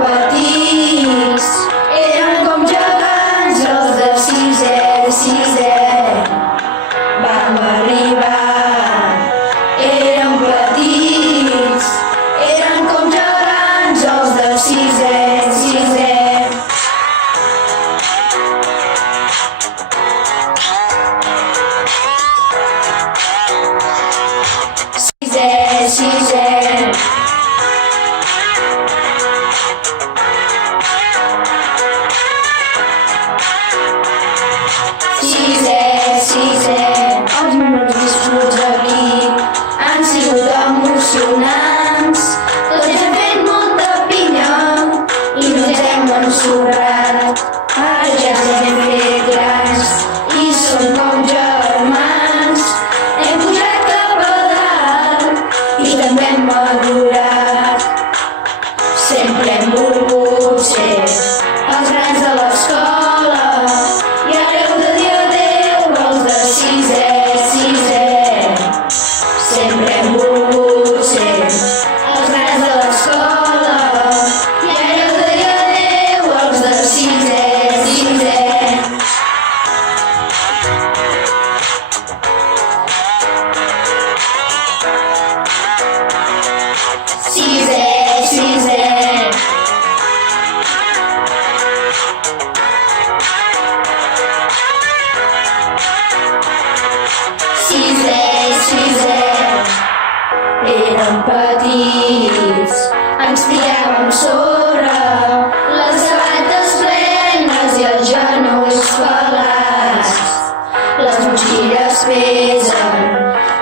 petits, érem com gegants els de sisè. Vam arribar, érem petits, érem com gegants els de sisè. Els moments viscuts aquí han sigut emocionants. Tots hem fet molta pinya i no ens hem ensorrat. Ara ja ens hem fet grans i som com germans. Hem pujat cap a dalt i també hem madurat. Sempre hem volgut ser els grans de l'escola i ara heu de dir adéu als de sisè. Sempre hem volgut ser els grans de l'escola i ara heu de dir adéu als de sisè. Érem petits, ens tiràvem sobre les sabates plenes i els genolls pelats. Les motxilles pesen,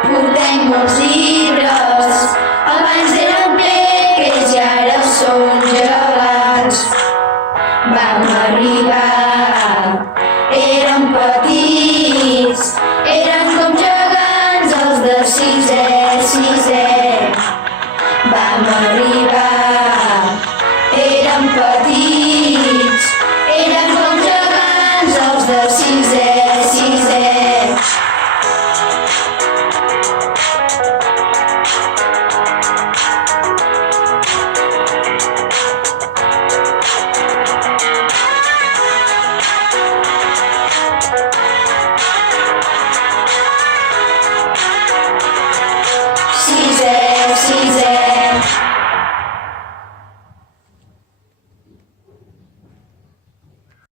portem molts llibres, abans eren peques i ara són gegants. Vam arribar, érem petits, érem com gegants els de sisè. Vam arribar, érem petits.